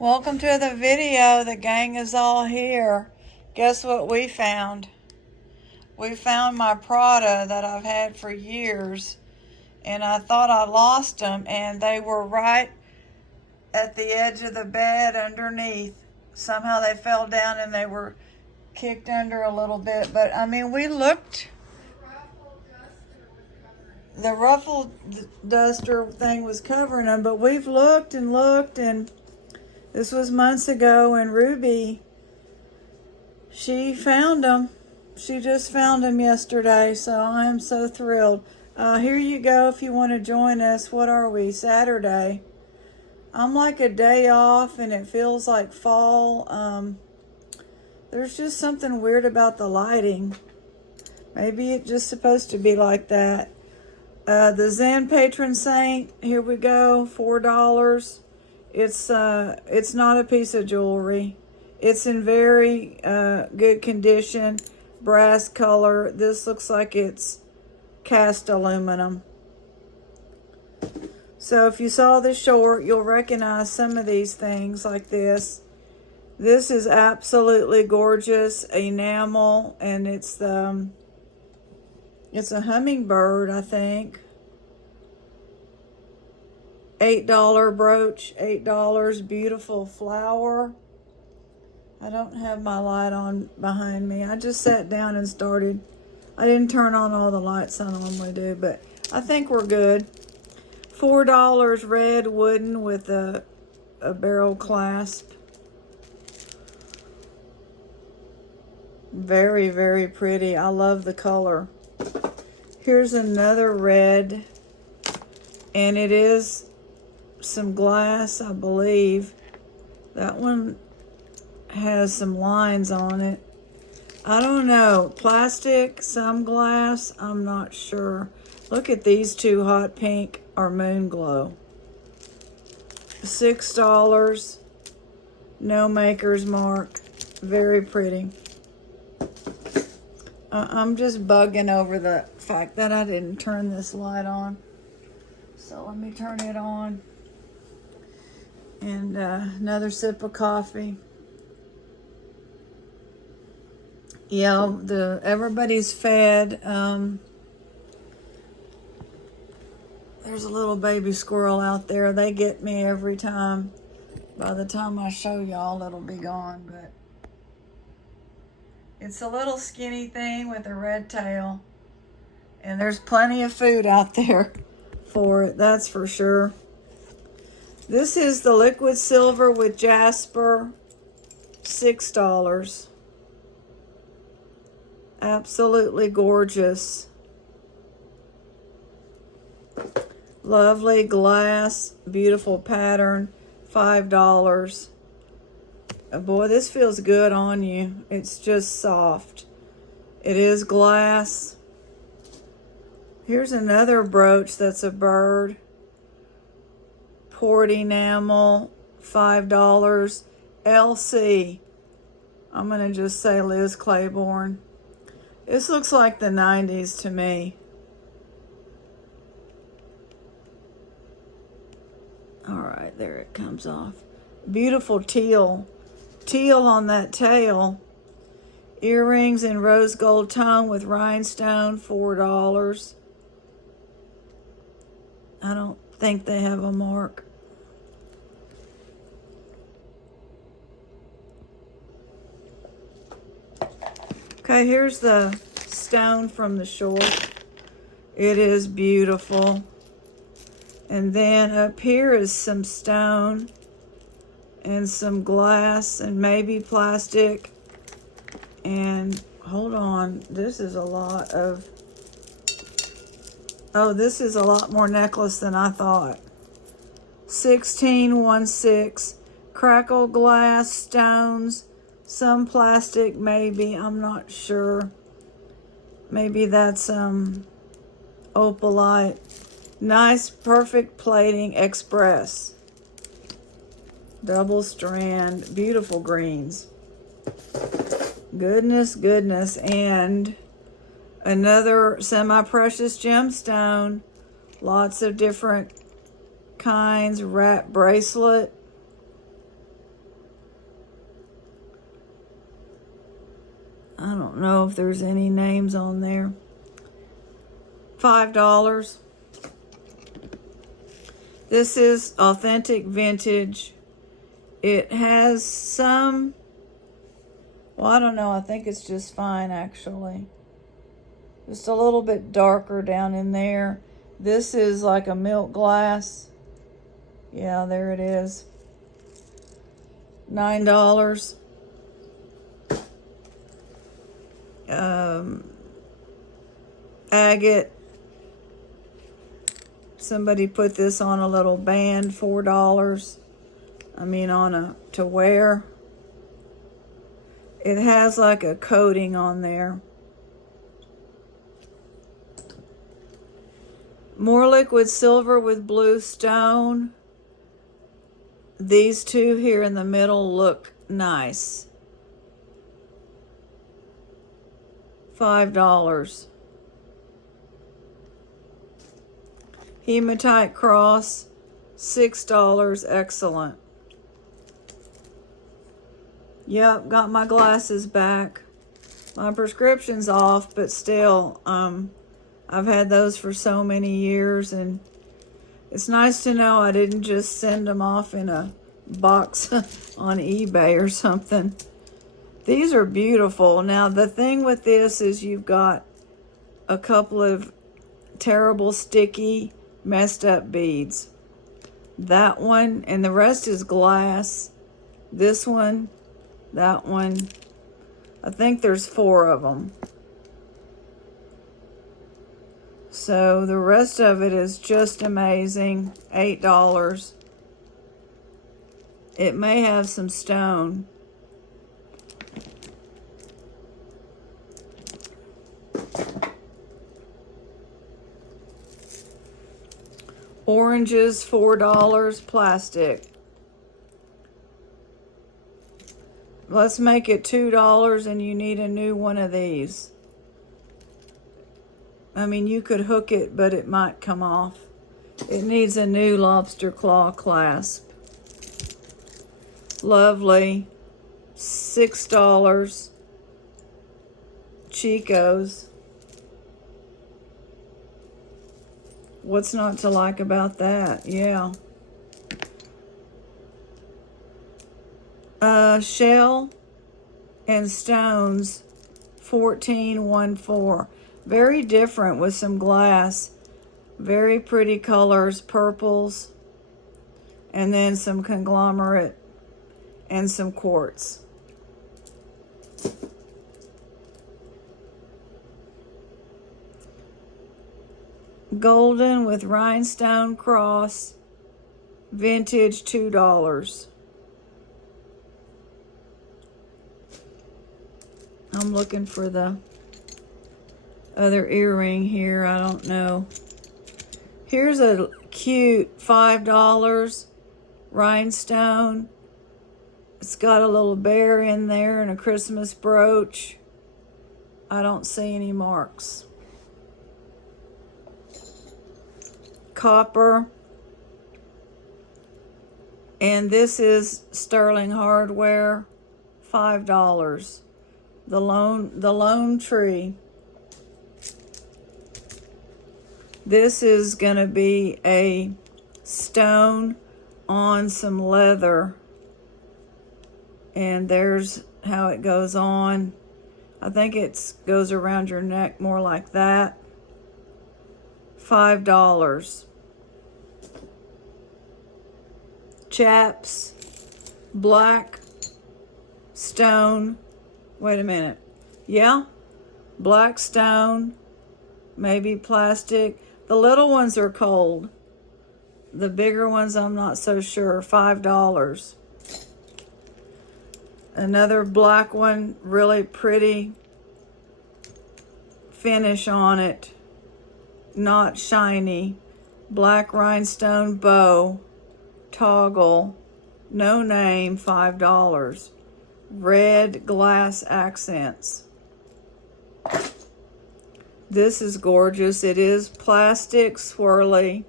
Welcome to the video. The gang is all here. Guess what we found? We found my Prada that I've had for years, and I thought I lost them, and they were right at the edge of the bed underneath. Somehow they fell down and they were kicked under a little bit, but I mean, we looked. The ruffled duster thing was covering them, but we've looked and looked, and this was months ago, and Ruby, she found them. She just found them yesterday, so I am so thrilled. Here you go if you want to join us. What are we? Saturday. I'm like a day off, and it feels like fall. There's just something weird about the lighting. Maybe it's just supposed to be like that. The Zen Patron Saint, here we go, $4. It's not a piece of jewelry. It's in very good condition, brass color. This looks like it's cast aluminum. So if you saw the short, you'll recognize some of these things like this. This is absolutely gorgeous, enamel, and it's a hummingbird, I think. $8 brooch, $8, beautiful flower. I don't have my light on behind me. I just sat down and started. I didn't turn on all the lights I normally do, but I think we're good. $4 red wooden with a barrel clasp. Very, very pretty. I love the color. Here's another red, and it is some glass, I believe. That one has some lines on it. I don't know. Plastic, some glass, I'm not sure. Look at these two, hot pink or moon glow. $6. No maker's mark. Very pretty. I'm just bugging over the fact that I didn't turn this light on. So let me turn it on. And another sip of coffee. Yeah, everybody's fed. There's a little baby squirrel out there. They get me every time. By the time I show y'all, it'll be gone. But it's a little skinny thing with a red tail. And there's plenty of food out there for it, that's for sure. This is the liquid silver with jasper, $6. Absolutely gorgeous. Lovely glass, beautiful pattern, $5. Boy, this feels good on you. It's just soft. It is glass. Here's another brooch that's a bird. Port enamel, $5. LC. I'm going to just say Liz Claiborne. This looks like the 90s to me. All right, there it comes off. Beautiful teal. Teal on that tail. Earrings in rose gold tone with rhinestone, $4. I don't think they have a mark. Okay, here's the stone from the short. It is beautiful. And then up here is some stone and some glass and maybe plastic. And hold on, this is a lot of, oh, this is a lot more necklace than I thought. 1616, crackle glass, stones, some plastic maybe, I'm not sure. Maybe that's opalite. Nice, perfect plating, express. Double strand, beautiful greens. Goodness, goodness. And another semi-precious gemstone. Lots of different kinds. Wrap bracelet. I don't know if there's any names on there. $5. This is authentic vintage. It has some, well, I don't know. I think it's just fine, actually. Just a little bit darker down in there. This is like a milk glass. Yeah, there it is. $9. Agate. Somebody put this on a little band, $4. I mean, to wear. It has like a coating on there. More liquid silver with blue stone. These two here in the middle look nice. $5. Hematite cross, $6. Excellent. Yep, got my glasses back. My prescription's off, but still, I've had those for so many years, and it's nice to know I didn't just send them off in a box on eBay or something. These are beautiful. Now, the thing with this is you've got a couple of terrible, sticky, messed up beads. That one, and the rest is glass. This one, that one. I think there's 4 of them. So the rest of it is just amazing. $8. It may have some stone. Oranges, $4, plastic. Let's make it $2 and you need a new one of these. I mean, you could hook it, but it might come off. It needs a new lobster claw clasp. Lovely. $6. Chico's. What's not to like about that? Yeah. Shell and stones, $14.14. Very different with some glass. Very pretty colors, purples, and then some conglomerate and some quartz. Golden with rhinestone cross, vintage, $2. I'm looking for the other earring here. I don't know. Here's a cute $5 rhinestone. It's got a little bear in there and a Christmas brooch. I don't see any marks. Copper. And this is sterling hardware, $5. The lone tree. This is gonna be a stone on some leather. And there's how it goes on. I think it goes around your neck more like that. $5. Chaps, black stone. Wait a minute. Yeah, black stone, maybe plastic. The little ones are cold. The bigger ones, I'm not so sure. $5. Another black one, really pretty finish on it. Not shiny. Black rhinestone bow, toggle, no name, $5. Red glass accents. This is gorgeous. It is plastic, swirly,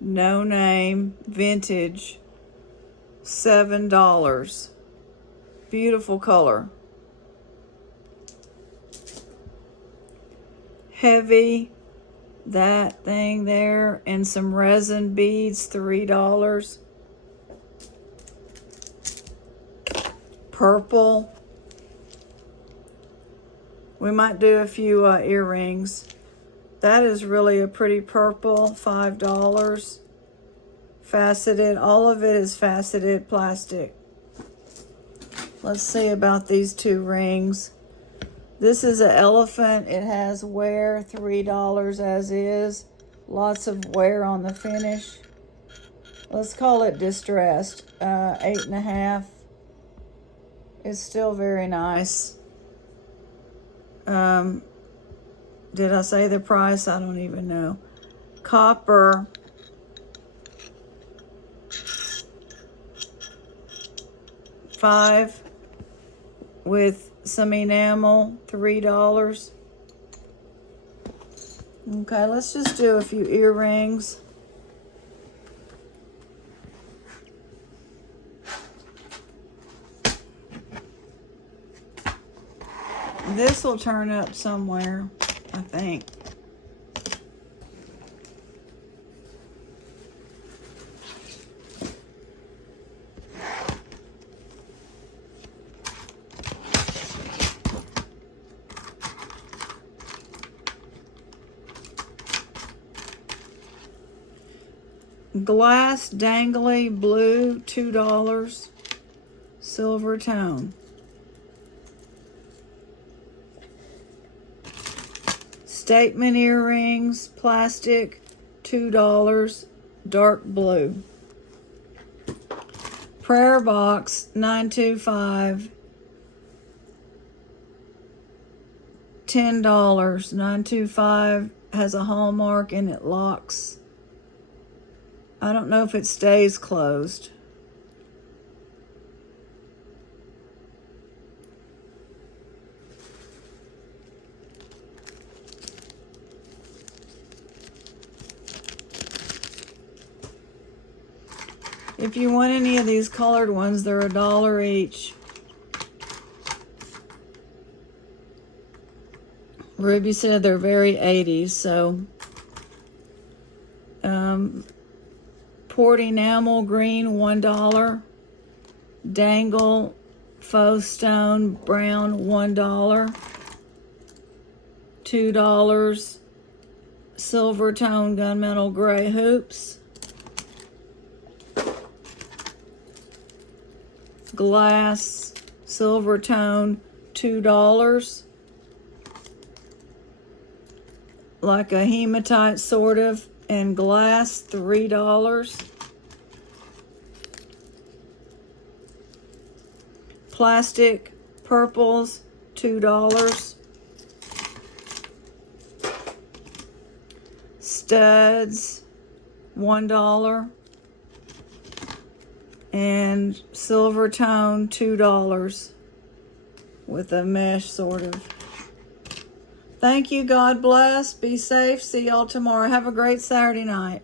no name, vintage, $7. Beautiful color. heavy, that thing there, and some resin beads, $3. Purple. We might do a few earrings. That is really a pretty purple, $5. Faceted, all of it is faceted plastic. Let's see about these 2 rings. This is an elephant. It has wear, $3 as is. Lots of wear on the finish. Let's call it distressed, 8.5. It's still very nice. Did I say the price? I don't even know. Copper. $5 with some enamel, $3. Okay, let's just do a few earrings. This will turn up somewhere, I think. Glass dangly blue, $2. Silver tone. Statement earrings, plastic, $2. Dark blue. Prayer box, $9.25. $10. $9.25 has a hallmark and it locks. I don't know if it stays closed. If you want any of these colored ones, they're $1 each. Ruby said they're very 80s, so port enamel green, $1. Dangle faux stone brown, $1. $2. Silver tone gunmetal gray hoops. Glass silver tone, $2. Like a hematite sort of, and glass, $3. Plastic purples, $2. Studs, $1. And silver tone, $2 with a mesh sort of. Thank you. God bless. Be safe. See y'all tomorrow. Have a great Saturday night.